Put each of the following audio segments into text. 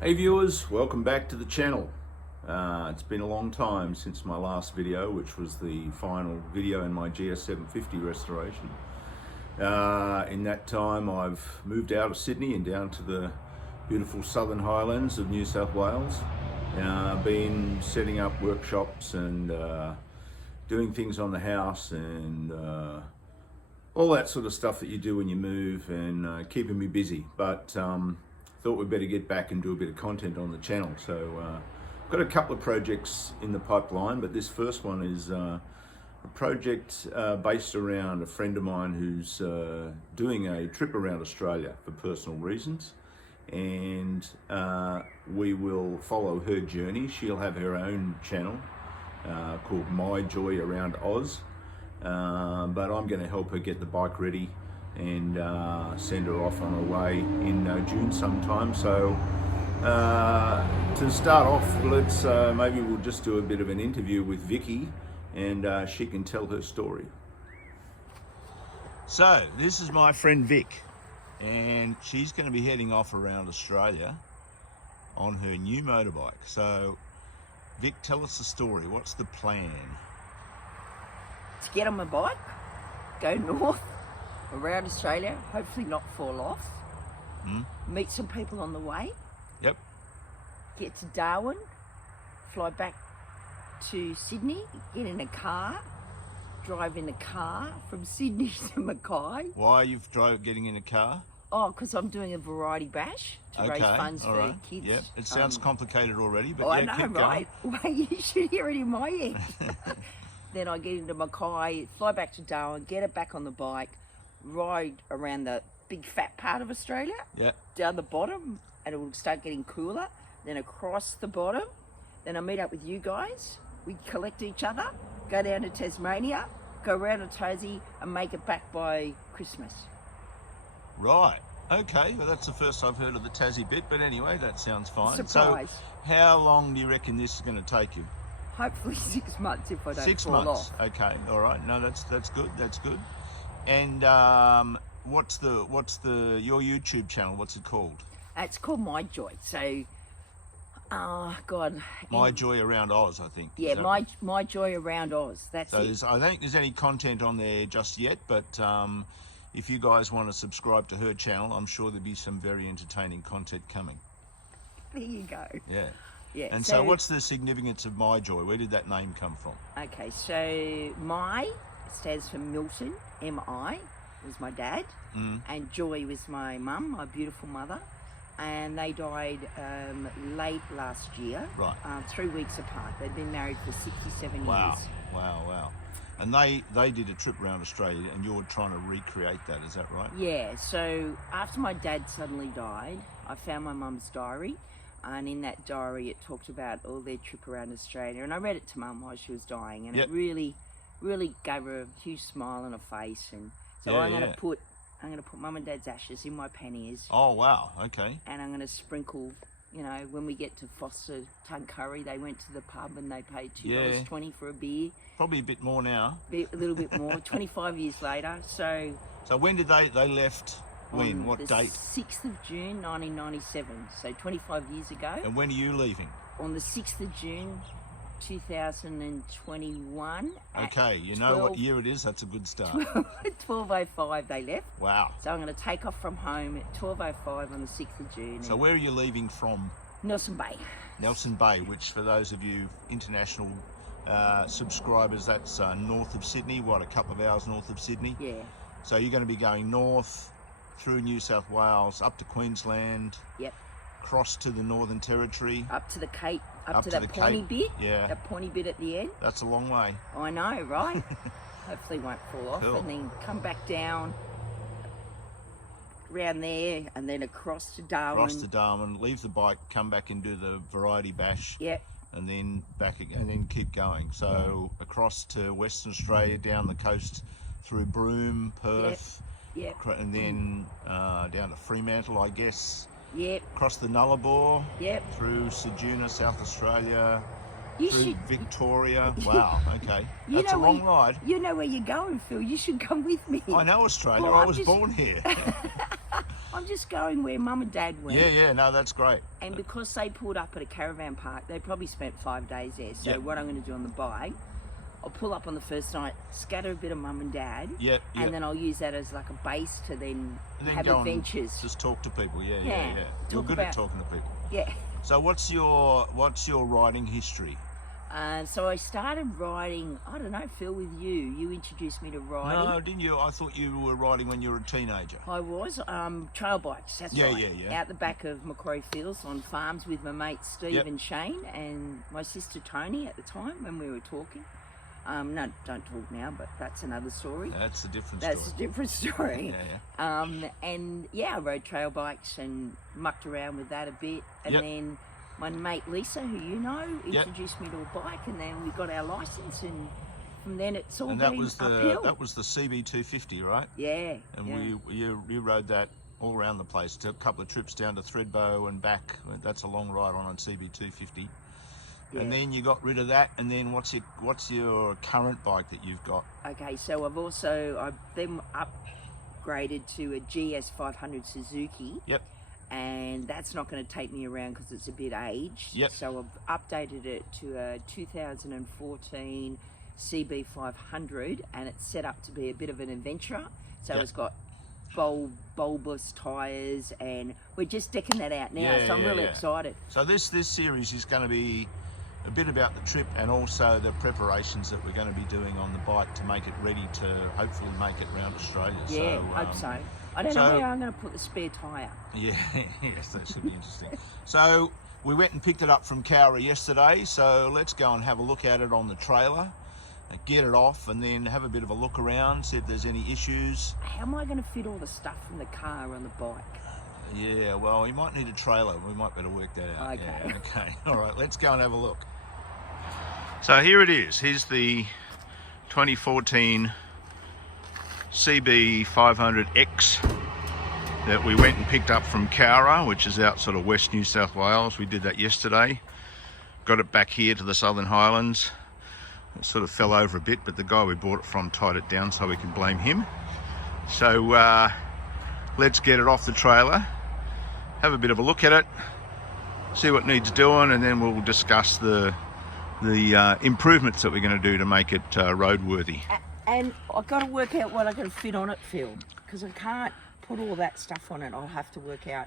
Hey viewers, welcome back to the channel. It's been a long time since my last video, which was the final video in my GS750 restoration. In that time I've moved out of Sydney and down to the beautiful southern highlands of New South Wales. Been setting up workshops and doing things on the house and all that sort of stuff that you do when you move, and keeping me busy. But thought we'd better get back and do a bit of content on the channel. So I've got a couple of projects in the pipeline, but this first one is a project based around a friend of mine who's doing a trip around Australia for personal reasons, and we will follow her journey. She'll have her own channel called My Joy Around Oz, but I'm going to help her get the bike ready and send her off on her way in June sometime. So to start off, let's maybe we'll just do a bit of an interview with Vicky, and she can tell her story. So this is my friend Vick, and she's going to be heading off around Australia on her new motorbike. So Vick, tell us the story. What's the plan? To get on my bike, go north around Australia, hopefully not fall off, meet some people on the way, Yep. get to Darwin, fly back to Sydney, get in a car, drive in a car from Sydney to Mackay. Why are you getting in a car? Oh, because I'm doing a variety bash to raise funds all for right. kids. Yep. It sounds complicated already, but I yeah, know, keep right? Well, you should hear it in my ear. Then I get into Mackay, fly back to Darwin, get it back on the bike, ride around the big fat part of Australia, down the bottom, and it will start getting cooler, then across the bottom, then I meet up with you guys, we collect each other, go down to Tasmania, go around to Tassie, and make it back by Christmas. Right. Okay. Well, that's the first I've heard of the Tassie bit, but anyway, that sounds fine. Surprise. So, how long do you reckon this is going to take you? Hopefully 6 months if I don't 6 fall months. off. Okay. All right. No, that's good. That's good. And what's your YouTube channel? What's it called? It's called My Joy. So, God. My Joy Around Oz, I think. Yeah, my Joy Around Oz. That's so it. I don't think there's any content on there just yet, but if you guys want to subscribe to her channel, I'm sure there'll be some very entertaining content coming. There you go. Yeah. Yeah. And so what's the significance of My Joy? Where did that name come from? Okay, so My stands for Milton, M-I, was my dad, and Joy was my mum, my beautiful mother, and they died late last year, 3 weeks apart. They'd been married for 67 years. Wow. And they did a trip around Australia, and you're trying to recreate that, is that right? Yeah, so after my dad suddenly died, I found my mum's diary, and in that diary it talked about all their trip around Australia, and I read it to mum while she was dying, and it really gave her a huge smile on her face. And so I'm going to put mum and dad's ashes in my panniers. Oh wow, okay. And I'm going to sprinkle, you know, when we get to Foster Tuncurry, they went to the pub and they paid $2.20 for a beer. Probably a bit more now. A little bit more. 25 years later. So when did they left? When? What date? 6th of June 1997. So 25 years ago. And when are you leaving? On the 6th of June 2021. Okay, you know what year it is? That's a good start. 12:05 they left. Wow. So I'm going to take off from home at 12:05 on the 6th of June. So where are you leaving from? Nelson Bay. Nelson Bay, which for those of you international subscribers, that's north of Sydney, a couple of hours north of Sydney? Yeah. So you're going to be going north through New South Wales, up to Queensland. Yep. Across to the Northern Territory. Up to the Cape, up to that pointy bit. Yeah. That pointy bit at the end. That's a long way. I know, right? Hopefully won't fall off. Cool. And then come back down around there and then across to Darwin. Across to Darwin, leave the bike, come back and do the variety bash. Yep. And then back again, and then keep going. So across to Western Australia, down the coast through Broome, Perth. Yep. And then down to Fremantle, I guess. Yep. Across the Nullarbor. Yep. Through Ceduna, South Australia. You through should... Victoria. Wow, okay. That's a long ride. You know where you're going, Phil. You should come with me. I know Australia. Well, I was born here. I'm just going where Mum and Dad went. Yeah, no, that's great. And because they pulled up at a caravan park, they probably spent 5 days there. So what I'm going to do on the bike, I'll pull up on the first night, scatter a bit of Mum and Dad, and then I'll use that as like a base to then have adventures. Just talk to people. Yeah. You're good at talking to people. Yeah. So what's your riding history? So I started riding, I don't know, Phil, with you. You introduced me to riding. No, didn't you? I thought you were riding when you were a teenager. I was. Trail bikes, that's right. Yeah. Out the back of Macquarie Fields on farms with my mates Steve and Shane and my sister Tony at the time when we were talking. No, don't talk now, but that's another story. That's a different story. That's a different story. And yeah, I rode trail bikes and mucked around with that a bit. And then my mate Lisa, who you know, introduced me to a bike, and then we got our license, and from then it's all been uphill. That was the CB500, right? Yeah. And you rode that all around the place. A couple of trips down to Thredbo and back. That's a long ride on CB500. Yeah. And then you got rid of that, and then what's your current bike that you've got? Okay, so I've then upgraded to a GS500 Suzuki. Yep. And that's not going to take me around because it's a bit aged. Yep. So I've updated it to a 2014 CB500, and it's set up to be a bit of an adventurer. So it's got bulbous tyres, and we're just decking that out now. So I'm really excited. So this series is going to be a bit about the trip and also the preparations that we're going to be doing on the bike to make it ready to hopefully make it around Australia. Yeah, I hope so. I don't know where I'm going to put the spare tyre. Yeah, yes, that should be interesting. So we went and picked it up from Cowra yesterday, so let's go and have a look at it on the trailer, get it off, and then have a bit of a look around, see if there's any issues. How am I going to fit all the stuff from the car on the bike? Yeah, well, you might need a trailer. We might better work that out. Okay. Yeah, okay. All right, let's go and have a look. So here it is. Here's the 2014 CB500X that we went and picked up from Cowra, which is out sort of West New South Wales. We did that yesterday. Got it back here to the Southern Highlands. It sort of fell over a bit, but the guy we bought it from tied it down so we can blame him. So let's get it off the trailer, have a bit of a look at it, see what needs doing, and then we'll discuss the improvements that we're going to do to make it roadworthy. And I've got to work out what I can fit on it, Phil, because I can't put all that stuff on it. I'll have to work out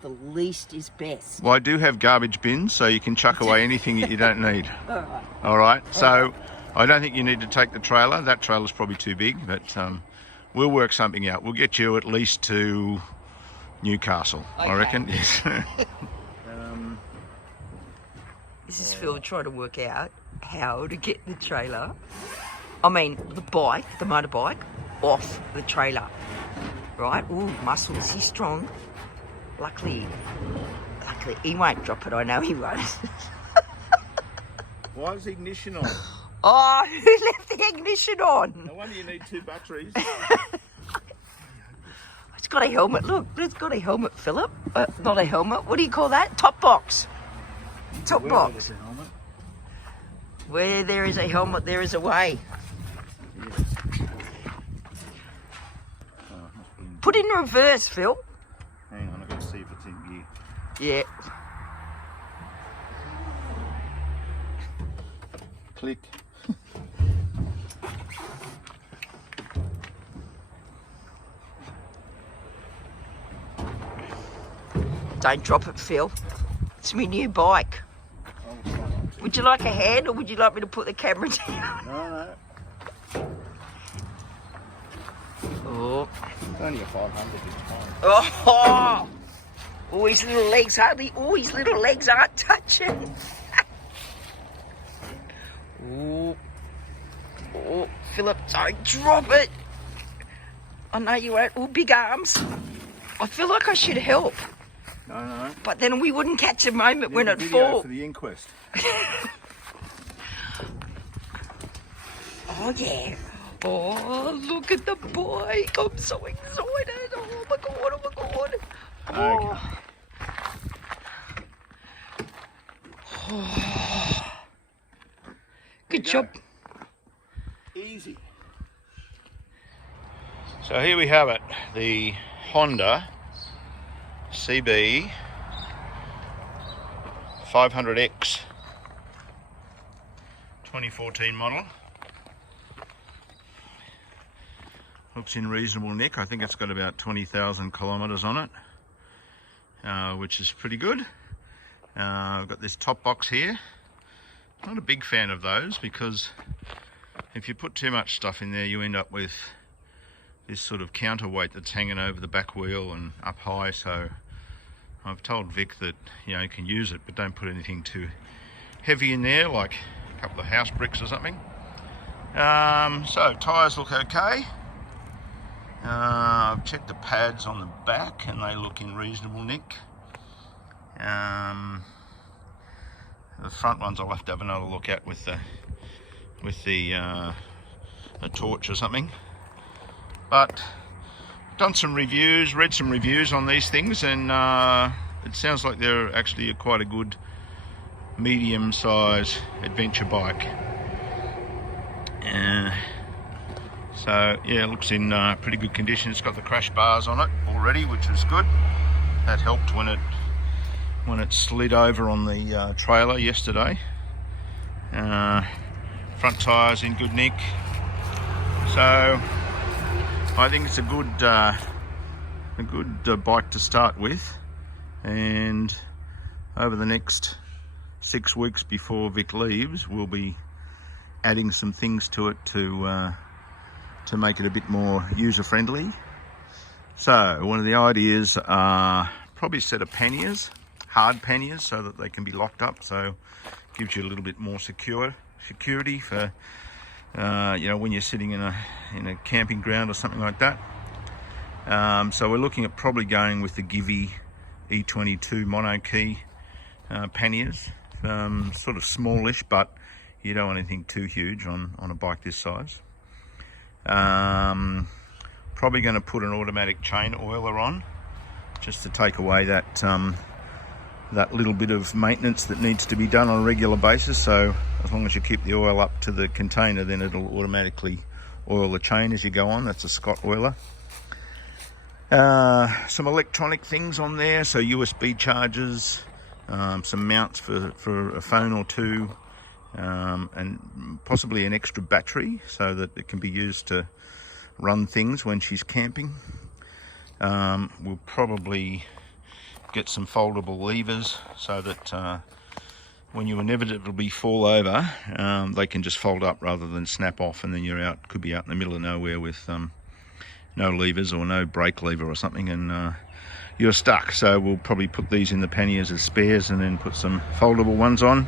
the least is best. Well, I do have garbage bins, so you can chuck away anything that you don't need. All right. All right. So I don't think you need to take the trailer. That trailer's probably too big, but we'll work something out. We'll get you at least to Newcastle, I reckon. Yes. This is Phil trying to work out how to get the trailer, the motorbike, off the trailer. Right? Ooh, muscles, he's strong. Luckily, he won't drop it, I know he won't. Why is the ignition on? Oh, who left the ignition on? No wonder you need 2 batteries. It's got a helmet, look, it's got a helmet, Philip. Not a helmet, what do you call that? Top box. Top box. Where there is a helmet, there is a way. Yes. Put in reverse, Phil. Hang on, I've got to see if it's in Yeah. gear. Click. Don't drop it, Phil. It's my new bike. Would you like a hand, or would you like me to put the camera down? No. Oh. It's only a 500, it's fine. Oh! Oh, his little legs aren't touching. Oh, Philip, don't drop it. I know you won't. Oh, big arms. I feel like I should help. No. But then we wouldn't catch a moment when it falls. For the inquest. Oh, yeah. Oh, look at the bike. I'm so excited. Oh, my God. Okay. Oh. Good job. Easy. So here we have it, the Honda CB500X 2014 model. Looks in reasonable nick. I think it's got about 20,000 kilometres on it, which is pretty good. I've got this top box here. Not a big fan of those because if you put too much stuff in there, you end up with this sort of counterweight that's hanging over the back wheel and up high. So I've told Vic that, you know, you can use it, but don't put anything too heavy in there, like a couple of house bricks or something. So tyres look okay. I've checked the pads on the back and they look in reasonable nick. The front ones I'll have to have another look at with a torch or something. But done some reviews, read some reviews on these things, and it sounds like they're actually quite a good medium-sized adventure bike. So yeah, it looks in pretty good condition. It's got the crash bars on it already, which is good. That helped when it slid over on the trailer yesterday. Front tyres in good nick. So I think it's a good bike to start with, and over the next 6 weeks before Vic leaves, we'll be adding some things to it to make it a bit more user-friendly. So one of the ideas are probably a set of panniers, hard panniers, so that they can be locked up, so it gives you a little bit more security for you know, when you're sitting in a camping ground or something like that. So we're looking at probably going with the Givi E22 mono key panniers, sort of smallish, but you don't want anything too huge on a bike this size. Probably going to put an automatic chain oiler on, just to take away that little bit of maintenance that needs to be done on a regular basis. So as long as you keep the oil up to the container, then it'll automatically oil the chain as you go on. That's a Scott oiler. Some electronic things on there, so USB chargers, some mounts for a phone or two, and possibly an extra battery so that it can be used to run things when she's camping. We'll probably get some foldable levers so that when you inevitably fall over, they can just fold up rather than snap off, and then you're out, could be out in the middle of nowhere with no levers or no brake lever or something, and you're stuck. So we'll probably put these in the panniers as spares and then put some foldable ones on.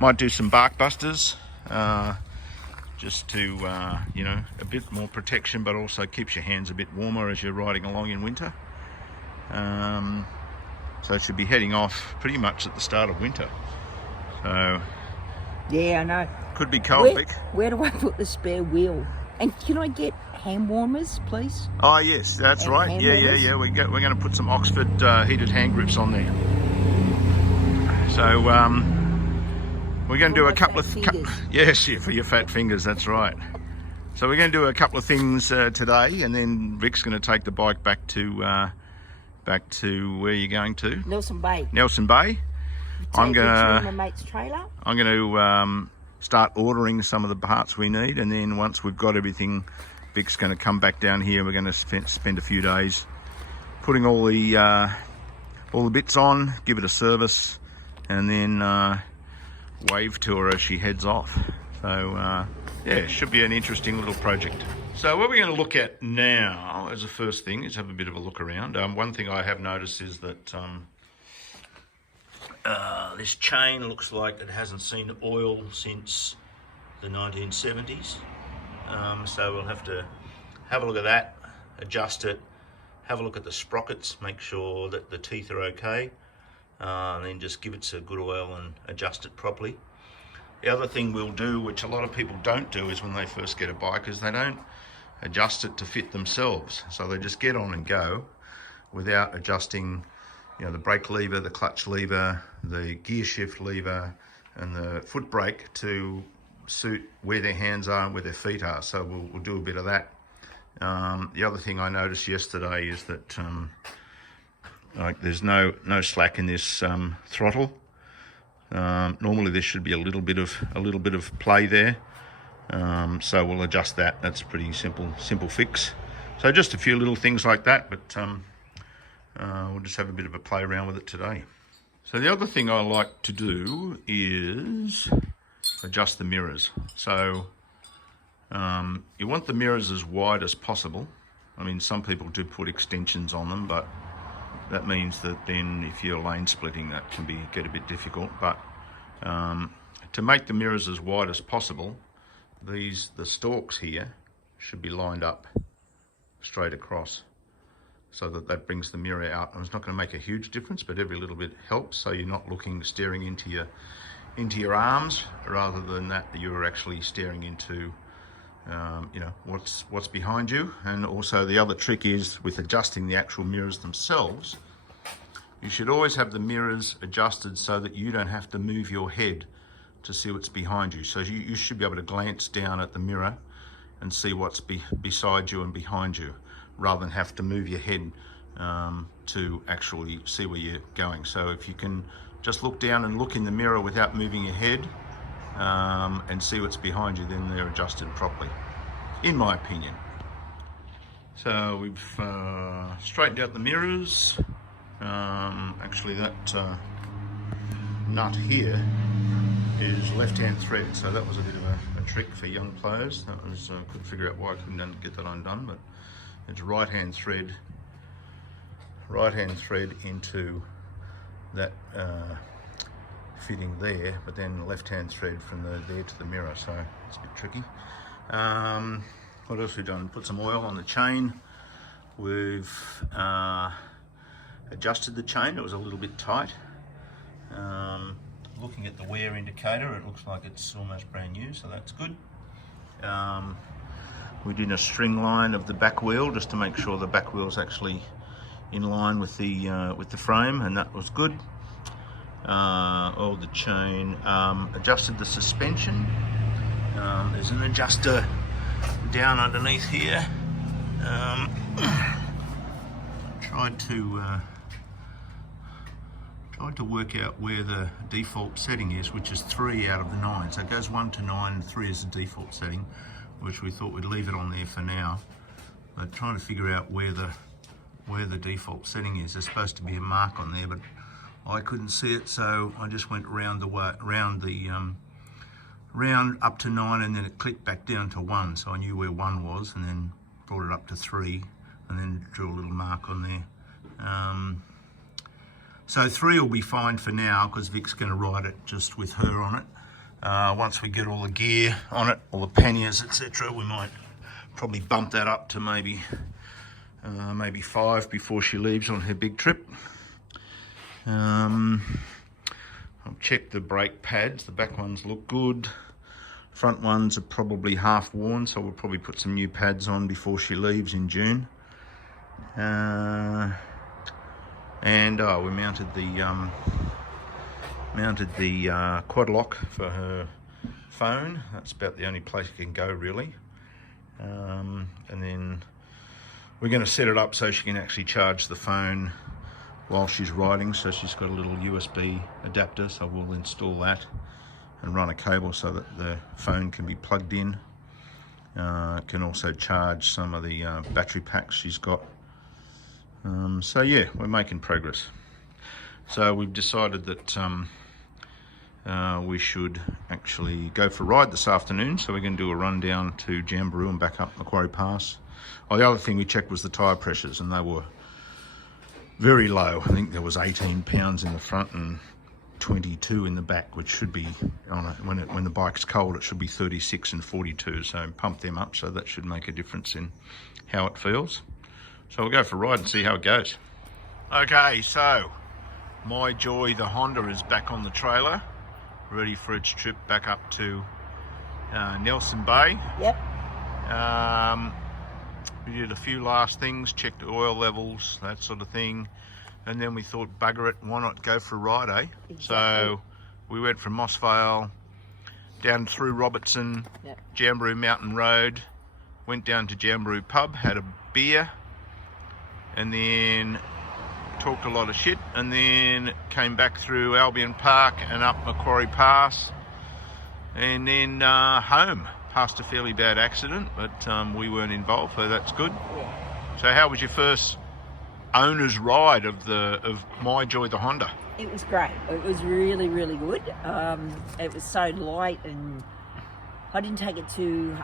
Might do some bark busters, just to, you know, a bit more protection, but also keeps your hands a bit warmer as you're riding along in winter. So it should be heading off pretty much at the start of winter. So yeah, I know. Could be cold, Vic. Where do I put the spare wheel? And can I get hand warmers, please? Oh yes, that's right. Yeah. We're going to put some Oxford heated hand grips on there. So we're going to do a couple of yes, yeah, for your fat fingers. That's right. So we're going to do a couple of things today, and then Vic's going to take the bike back to where you're going to. Nelson Bay. Nelson Bay. I'm going my mate's trailer. I'm going to start ordering some of the parts we need, and then once we've got everything, Vic's going to come back down here. We're going to spend a few days putting all the bits on, give it a service, and then wave to her as she heads off. So yeah, it should be an interesting little project. So what we're going to look at now as a first thing is have a bit of a look around. One thing I have noticed is that this chain looks like it hasn't seen oil since the 1970s. So we'll have to have a look at that, adjust it, have a look at the sprockets, make sure that the teeth are okay, and then just give it a good oil and adjust it properly. The other thing we'll do, which a lot of people don't do, is when they first get a bike, is they don't adjust it to fit themselves. So they just get on and go without adjusting, you know, the brake lever, the clutch lever, the gear shift lever, and the foot brake to suit where their hands are and where their feet are. So we'll do a bit of that. The other thing I noticed yesterday is that Like there's no slack in this throttle. Normally there should be a little bit of play there, so we'll adjust that. That's a pretty simple fix. So just a few little things like that, but we'll just have a bit of a play around with it today. So the other thing I like to do is adjust the mirrors. So you want the mirrors as wide as possible. I mean, some people do put extensions on them, but that means that then if you're lane splitting, that can get a bit difficult. But to make the mirrors as wide as possible, the stalks here should be lined up straight across, so that brings the mirror out. And it's not going to make a huge difference, but every little bit helps, so you're not staring into your arms, rather than that you're actually staring into you know, what's behind you. And also the other trick is with adjusting the actual mirrors themselves, you should always have the mirrors adjusted so that you don't have to move your head to see what's behind you. So you should be able to glance down at the mirror and see what's beside you and behind you, rather than have to move your head to actually see where you're going. So if you can just look down and look in the mirror without moving your head and see what's behind you, then they're adjusted properly, in my opinion. So we've straightened out the mirrors. Actually that nut here is left-hand thread, so that was a bit of a trick for young players. That was couldn't figure out why I couldn't get that undone, but it's right-hand thread into that fitting there, but then left-hand thread from there to the mirror, so it's a bit tricky. What else we've done? Put some oil on the chain. We've adjusted the chain. It was a little bit tight. Looking at the wear indicator, it looks like it's almost brand new, so that's good. We did a string line of the back wheel just to make sure the back wheel's actually in line with the frame, and that was good. Oiled the chain, adjusted the suspension. There's an adjuster down underneath here. Tried to work out where the default setting is, which is 3 out of the 9. So it goes 1 to 9, and 3 is the default setting, which we thought we'd leave it on there for now. But trying to figure out where the default setting is. There's supposed to be a mark on there, but I couldn't see it, so I just went round up to 9, and then it clicked back down to 1. So I knew where 1 was, and then brought it up to 3, and then drew a little mark on there. So 3 will be fine for now, because Vick's going to ride it just with her on it. Once we get all the gear on it, all the panniers, etc., we might probably bump that up to maybe 5 before she leaves on her big trip. I've checked the brake pads. The back ones look good. Front ones are probably half worn, so we'll probably put some new pads on before she leaves in June. And we mounted the quad lock for her phone. That's about the only place it can go, really. And then we're going to set it up so she can actually charge the phone while she's riding. So she's got a little USB adapter, so we'll install that and run a cable so that the phone can be plugged in. Can also charge some of the battery packs she's got. So yeah, we're making progress. So we've decided that we should actually go for a ride this afternoon. So we're going to do a run down to Jamboree and back up Macquarie Pass. Oh, the other thing we checked was the tyre pressures, and they were very low. I think there was 18 pounds in the front and 22 in the back, which should be on it when the bike's cold. It should be 36 and 42. So pump them up, so that should make a difference in how it feels. So we'll go for a ride and see how it goes. Okay, so my Joy, the Honda, is back on the trailer, ready for its trip back up to Nelson Bay. Yep. We did a few last things, checked the oil levels, that sort of thing, and then we thought, bugger it, why not go for a ride, eh? Exactly. So we went from Moss Vale down through Robertson, Yep. Jamboree Mountain Road, went down to Jamboree Pub, had a beer, and then talked a lot of shit, and then came back through Albion Park and up Macquarie Pass, and then home. Past a fairly bad accident, but we weren't involved, so that's good. So how was your first owner's ride of My Joy the Honda? It was great. It was really, really good. It was so light, and I didn't take it too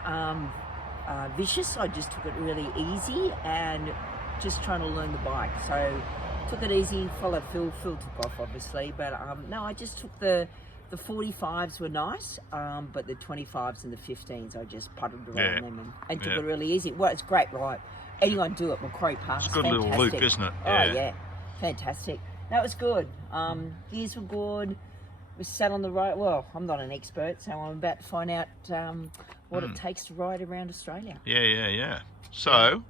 vicious. I just took it really easy and just trying to learn the bike. So took it easy, followed Phil. Phil took off, obviously, but no, I just took the 45s were nice, but the 25s and the 15s, I just putted around them and took it really easy. Well, it's a great ride. Anyone do it, Macquarie Pass. It's a good little loop, isn't it? Oh, yeah. Fantastic. That was good. Gears were good. We sat on the road. Well, I'm not an expert, so I'm about to find out what it takes to ride around Australia. Yeah. So,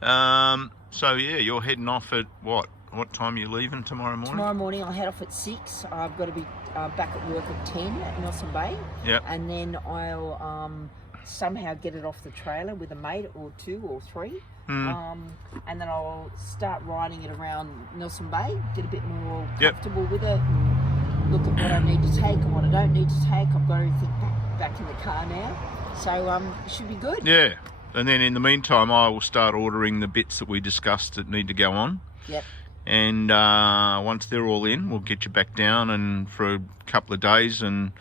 you're heading off at what? What time are you leaving tomorrow morning? Tomorrow morning I'll head off at 6. I've got to be back at work at 10 at Nelson Bay. Yep. And then I'll somehow get it off the trailer with a mate or 2 or 3. And then I'll start riding it around Nelson Bay, get a bit more comfortable with it, and look at what I need to take and what I don't need to take. I've got everything back in the car now. So it should be good. Yeah. And then in the meantime, I will start ordering the bits that we discussed that need to go on. Yep. And once they're all in, we'll get you back down and for a couple of days and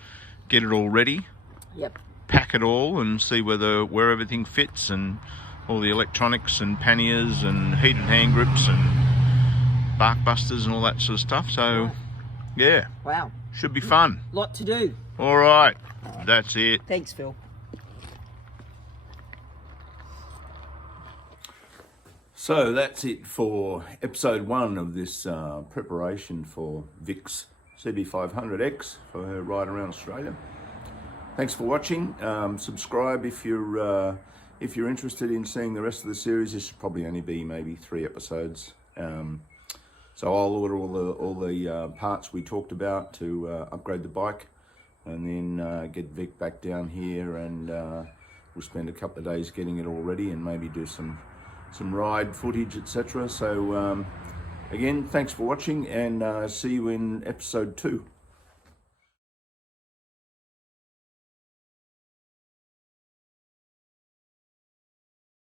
get it all ready. Yep. Pack it all and see where everything fits, and all the electronics and panniers and heated hand grips and bark busters and all that sort of stuff. So, yeah. Wow. Should be fun. Lot to do. All right. That's it. Thanks, Phil. So that's it for episode 1 of this preparation for Vick's CB500X for her ride around Australia. Thanks for watching. Subscribe if you're interested in seeing the rest of the series. This should probably only be maybe 3 episodes. So I'll order all the parts we talked about to upgrade the bike, and then get Vick back down here, and we'll spend a couple of days getting it all ready and maybe do some ride footage, etc. So again, thanks for watching, and see you in episode 2.